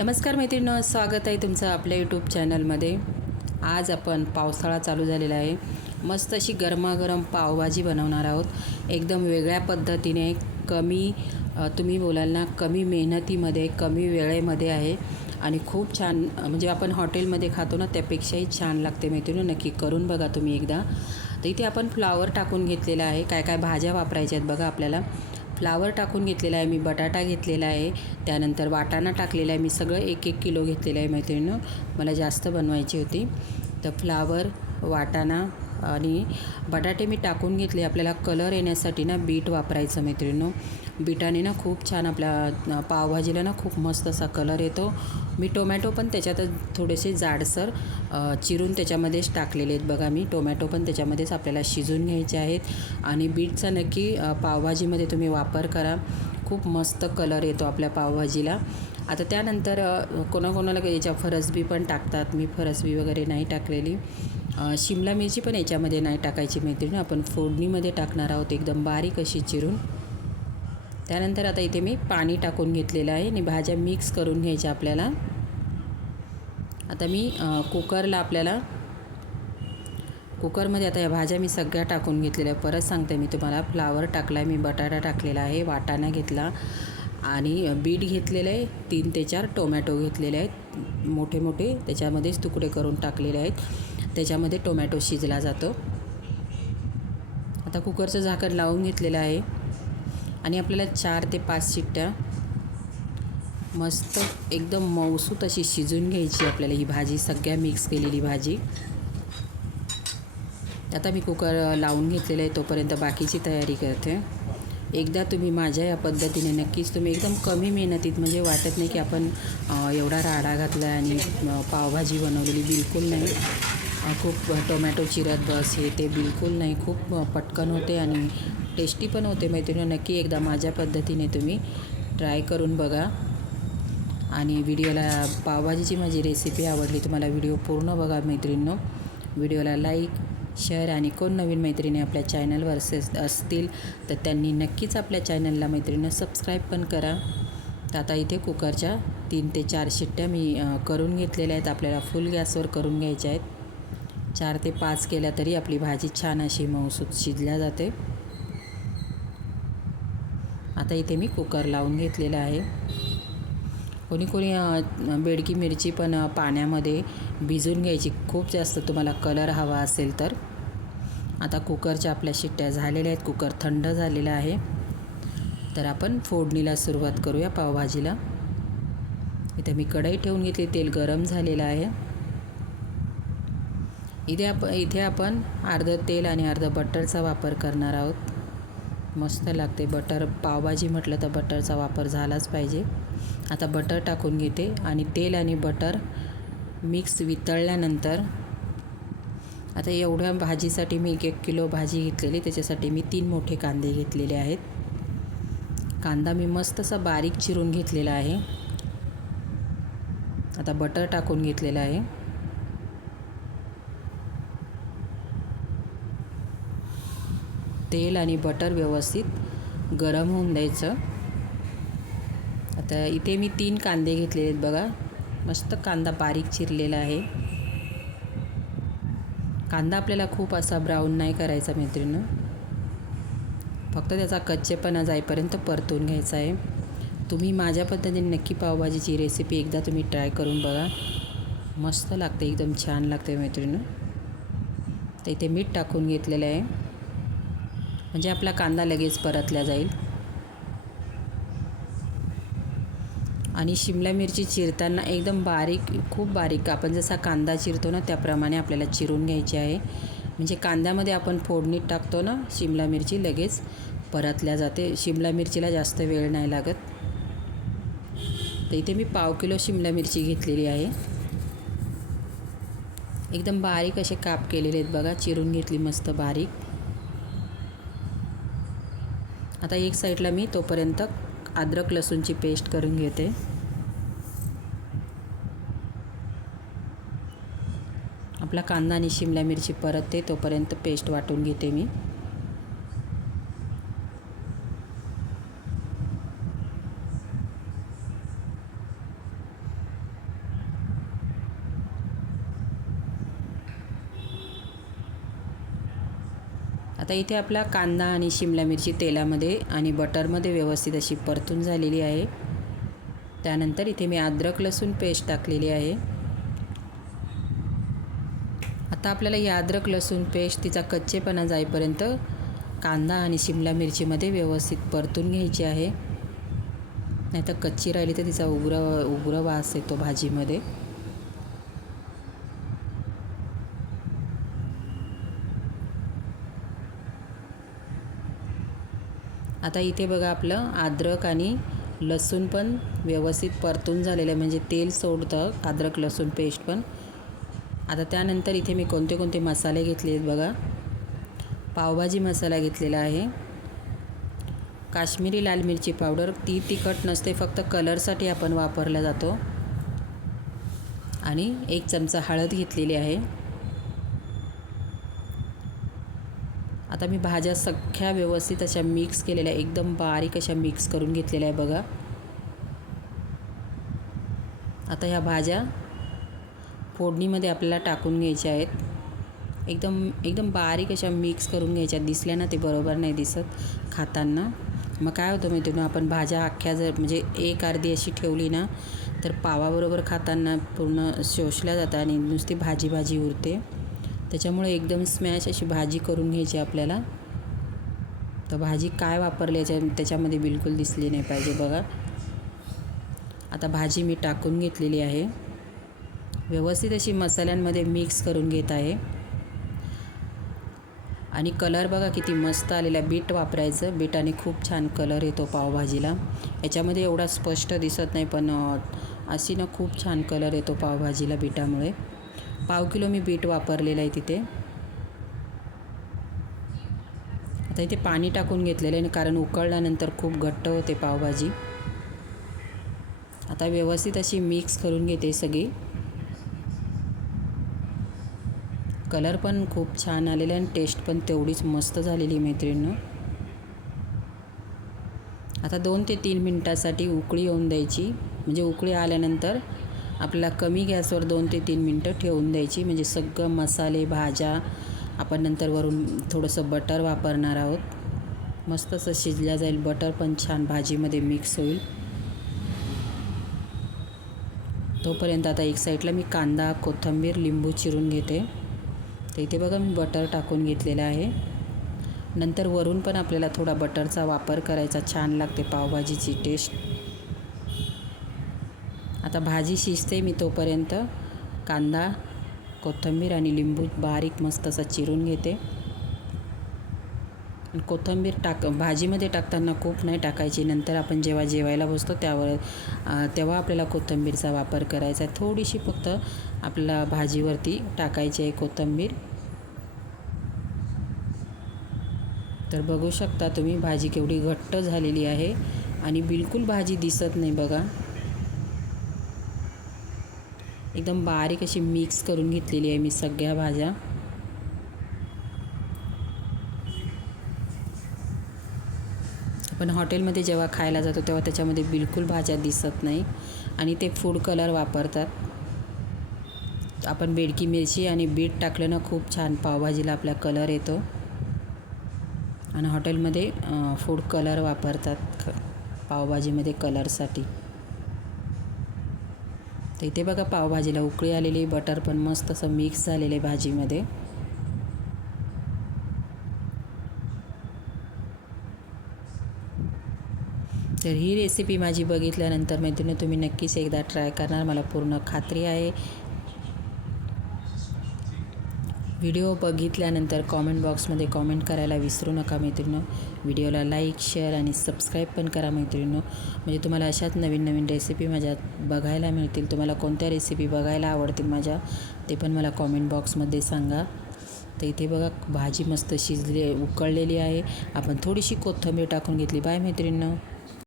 नमस्कार मैत्रिणं स्वागत आहे तुमचं आपल्या यूट्यूब चॅनलमध्ये आज आपण पावसाळा चालू झालेला आहे. मस्त अशी गरमागरम पावभाजी बनवणार आहोत. एकदम वेगळ्या पद्धतीने कमी तुम्ही बोलाल ना कमी मेहनतीमध्ये कमी वेळेमध्ये आहे. आणि खूप छान म्हणजे आपण हॉटेलमध्ये खातो ना त्यापेक्षाही छान लागते मैत्रिणी नक्की करून बघा तुम्ही एकदा. तर इथे आपण फ्लावर टाकून घेतलेला आहे. काय काय भाज्या वापरायच्या आहेत बघा आपल्याला. फ्लावर टाकून घेतलेला आहे मी बटाटा घेतलेला आहे त्यानंतर वाटाणा टाकलेला आहे मी सगळं एक एक किलो घेतलेलं आहे मैत्रिणीनं मला जास्त बनवायची होती. तर फ्लावर वाटाणा आणि बटाटे मी टाकून घेतले. आपल्याला कलर येण्यासाठी ना बीट वापरायचं मैत्रिणीनो. बीटाने ना खूप छान आपल्या पावभाजीला ना खूप मस्त असा कलर येतो. मी टोमॅटो पण त्याच्यातच थोडेसे जाडसर चिरून त्याच्यामध्येच टाकलेले आहेत बघा मी. टोमॅटो पण त्याच्यामध्येच आपल्याला शिजून घ्यायचे आहेत. आणि बीटचा नक्की पावभाजीमध्ये तुम्ही वापर करा. खूप मस्त कलर येतो आपल्या पावभाजीला. आता त्यानंतर कोणाकोणाला याच्या फरसबी पण टाकतात. मी फरसबी वगैरे नाही टाकलेली. शिमला मिरची पण याच्यामध्ये नाही टाकायची मैत्रीण. आपण फोडणीमध्ये टाकणार आहोत एकदम बारीक अशी चिरून. त्यानंतर आता इथे मी पाणी टाकून घेतलेलं आहे आणि भाज्या मिक्स करून घ्यायच्या आपल्याला. आता मी कुकरला आपल्याला कुकरमध्ये आता या भाज्या मी सगळ्या टाकून घेतलेल्या परत सांगते मी तुम्हाला फ्लावर टाकला आहे मी बटाटा टाकलेला आहे वाटाणा घेतला आणि बीट घेतलेलं आहे तीन ते चार टोमॅटो घेतलेले आहेत. मोठे मोठे त्याच्यामध्येच तुकडे करून टाकलेले आहेत. त्याच्यामध्ये टोमॅटो शिजला जातो. आता कुकरचं झाकण लावून घेतलेलं आहे. आणि आपल्याला चार ते पाच शिट्ट्या मस्त एकदम मऊसूत अशी शिजून घ्यायची आपल्याला ही भाजी. सगळ्या मिक्स केलेली भाजी. आता मी कुकर लावून घेतलेलं आहे. तोपर्यंत बाकीची तयारी करते. एकदा तुम्ही माझ्या या पद्धतीने नक्कीच तुम्ही एकदम कमी मेहनतीत म्हणजे वाटत नाही की आपण एवढा राडा घातला आणि पावभाजी बनवलेली बिलकुल नाही. खूप टोमॅटो चिरत बस हे ते बिलकुल नाही. खूप पटकन होते आणि टेस्टी पण होते मैत्रिणी. नक्की एकदा माझ्या पद्धतीने तुम्ही ट्राय करून बघा. आणि व्हिडिओला पावभाजीची माझी रेसिपी आवडली तुम्हाला व्हिडिओ पूर्ण बघा मैत्रिणींनो. व्हिडिओला लाईक शेअर आणि कोण नवीन मैत्रिणी आपल्या चॅनलवर असेल असतील तर त्यांनी नक्कीच आपल्या चॅनलला मैत्रिणीनं सबस्क्राईब पण करा. तर आता इथे कुकरच्या तीन ते चार शिट्ट्या मी करून घेतलेल्या आहेत. आपल्याला फुल गॅसवर करून घ्यायच्या आहेत. चार ते पाच केल्या तरी आपली भाजी छान अशी मऊसूत शिजल्या जाते. आता इथे मी कुकर लावून घेतलेला आहे. कोणी कोणी बेडकी मिरची पण पाण्यामध्ये भिजून घ्यायची. खूप जास्त तुम्हाला कलर हवा असेल तर. आता कुकरच्या आपल्या शिट्ट्या झालेल्या आहेत. कुकर थंड झालेला आहे. तर आपण फोडणीला सुरुवात करूया पावभाजीला. इथे मी कढई ठेवून घेतली. तेल गरम झालेलं आहे. इथे आप इथे आपण अर्धं तेल आणि अर्धं बटरचा वापर करणार आहोत. मस्त लागते. बटर पावभाजी म्हटलं तर बटरचा वापर झालाच पाहिजे. आता बटर टाकून घेते आणि तेल आणि बटर मिक्स वितळल्यानंतर आता एवढ्या भाजीसाठी मी एक एक किलो भाजी घेतलेली त्याच्यासाठी मी तीन मोठे कांदे घेतलेले आहेत. कांदा मी मस्त असा बारीक चिरून घेतलेला आहे. आता बटर टाकून घेतलेलं आहे. तेल आणि बटर व्यवस्थित गरम होऊन द्यायचं. आता इथे मी तीन कांदे घेतलेले आहेत बघा. मस्त कांदा बारीक चिरलेला आहे. कांदा आपल्याला खूप असा ब्राऊन नाही करायचा मैत्रिणं. फक्त त्याचा कच्चेपणा जाईपर्यंत परतून घ्यायचा आहे. तुम्ही माझ्या पद्धतीने नक्की पावभाजीची रेसिपी एकदा तुम्ही ट्राय करून बघा. मस्त लागते एकदम छान लागते मैत्रिणं. तर इथे मीठ टाकून घेतलेलं आहे. म्हणजे आपला कांदा लगेच परतला जाईल. आणि शिमला मिरची चिरताना एकदम बारीक खूप बारीक आपण जसा कांदा चिरतो ना त्याप्रमाणे आपल्याला चिरून घ्यायची आहे. म्हणजे कांद्यामध्ये आपण फोडणीत टाकतो ना शिमला मिरची लगेच परतल्या जाते. शिमला मिरचीला जास्त वेळ नाही लागत. तर इथे मी पाव किलो शिमला मिरची घेतलेली आहे. एकदम बारीक असे काप केलेले आहेत बघा. चिरून घेतली मस्त बारीक. आता एक साईडला मी तोपर्यंत अद्रक लसूणची पेस्ट करून घेते. आपला कांदा आणि शिमला मिरची परतते तोपर्यंत पेस्ट वाटून घेते मी. आता इथे आपला कांदा आणि शिमला मिरची तेलामध्ये आणि बटरमध्ये व्यवस्थित अशी परतून झालेली आहे. त्यानंतर इथे मी अद्रक लसूण पेस्ट टाकलेली आहे. आता आपल्याला ही अद्रक लसूण पेस्ट तिचा कच्चेपणा जाईपर्यंत कांदा आणि शिमला मिरचीमध्ये व्यवस्थित परतून घ्यायची आहे. नाही तर कच्ची राहिली तर तिचा उग्र उग्र वास येतो भाजीमध्ये. आता इथे बघा आपलं अद्रक आणि लसूण पण व्यवस्थित परतून झालेलं आहे. म्हणजे तेल सोडतं अद्रक लसूण पेस्ट पण. आता त्यानंतर इथे मी कोणते कोणते मसाले घेतले आहेत बघा. पावभाजी मसाला घेतलेला आहे. काश्मीरी लाल मिरची पावडर ती तिखट नसते फक्त कलरसाठी आपण वापरला जातो. आणि एक चमचा हळद घेतलेली आहे. आता मी भाज्या सख्या व्यवस्थित अशा मिक्स केलेल्या एकदम बारीक अशा मिक्स करून घेतलेल्या आहे बघा. आता ह्या भाज्या फोडणीमध्ये आपल्याला टाकून घ्यायच्या आहेत. एकदम एकदम बारीक अशा मिक्स करून घ्यायच्या दिसल्या ना ते बरोबर नाही दिसत खाताना. मग काय होतं माहिती ना आपण भाज्या अख्ख्या जर म्हणजे एक अर्धी अशी ठेवली ना तर पावाबरोबर खाताना पूर्ण शोषल्या जातं आणि नुसती भाजी भाजी उरते. त्याच्यामुळे एकदम स्मॅश अशी भाजी करून घ्यायची आपल्याला. तर भाजी काय वापरली याच्या त्याच्यामध्ये बिलकुल दिसली नाही पाहिजे बघा. आता भाजी मी टाकून घेतलेली आहे. व्यवस्थित अशी मसाल्यांमध्ये मिक्स करून घेत आहे. आणि कलर बघा किती मस्त आलेला बीट वापरायचं. बीटाने खूप छान कलर येतो पावभाजीला. याच्यामध्ये एवढा स्पष्ट दिसत नाही पण अशी ना खूप छान कलर येतो पावभाजीला बीटामुळे. पाव किलो मी बीट वापरलेलं आहे तिथे. आता इथे पाणी टाकून घेतलेलं आहे कारण उकळल्यानंतर खूप घट्ट होते पावभाजी. आता व्यवस्थित अशी मिक्स करून घेते सगळी. कलर पण खूप छान आलेला आणि टेस्ट पण तेवढीच मस्त झालेली मैत्रिणीनं. आता दोन ते तीन मिनटासाठी उकळी येऊन द्यायची. म्हणजे उकळी आल्यानंतर आपल्याला कमी गॅसवर दोन ते तीन मिनटं ठेवून द्यायची. म्हणजे सगळं मसाले भाज्या आपण नंतर वरून थोडंसं बटर वापरणार आहोत. मस्त असं शिजल्या जाईल. बटर पण छान भाजीमध्ये मिक्स होईल. तोपर्यंत आता एक साईडला मी कांदा कोथिंबीर लिंबू चिरून घेते. तर इथे बघा मी बटर टाकून घेतलेलं आहे. नंतर वरून पण आपल्याला थोडा बटरचा वापर करायचा छान लागते पावभाजीची टेस्ट आता भाजी शिजते मी तोपर्यंत. कांदा कोथिंबीर आणि लिंबू बारीक मस्त असा चिरून घेते. कोथिंबीर टाक भाजीमध्ये टाकताना खूप नाही टाकायची. नंतर आपण जेव्हा जेवायला बसतो त्यावर तेव्हा आपल्याला कोथिंबीरचा वापर करायचा आहे. थोडीशी फक्त आपल्याला भाजीवरती टाकायची आहे कोथिंबीर. तर बघू शकता तुम्ही भाजी केवढी घट्ट झालेली आहे आणि बिलकुल भाजी दिसत नाही बघा. एकदम बारीक अशी मिक्स करून घेतलेली आहे मी सगळ्या भाज्या. पण हॉटेलमध्ये जेव्हा खायला जातो तेव्हा त्याच्यामध्ये बिलकुल भाज्या दिसत नाही. आणि ते फूड कलर वापरतात. आपण बेडकी मिरची आणि बीट टाकलं ना खूप छान पावभाजीला आपला कलर येतो. आणि हॉटेलमध्ये फूड कलर वापरतात पावभाजीमध्ये कलरसाठी तर इथे बघा पावभाजीला उकळी आलेली बटर पण मस्त असं मिक्स झालेलं आहे भाजीमध्ये. तर ही रेसिपी माझी बघितल्यानंतर मैत्रिणी तुम्ही नक्कीच एकदा ट्राय करणार. मला पूर्ण खात्री आहे. व्हिडिओ बघितल्यानंतर कॉमेंट बॉक्समध्ये कॉमेंट करायला विसरू नका मैत्रिणं. व्हिडिओला लाईक शेअर आणि सबस्क्राईब पण करा मैत्रिणं. म्हणजे तुम्हाला अशाच नवीन नवीन रेसिपी माझ्या बघायला मिळतील. तुम्हाला कोणत्या रेसिपी बघायला आवडतील माझ्या ते पण मला कॉमेंट बॉक्समध्ये सांगा. तर इथे बघा भाजी मस्त शिजली उकळलेली आहे. आपण थोडीशी कोथिंबीर टाकून घेतली. बाय मैत्रिणीनं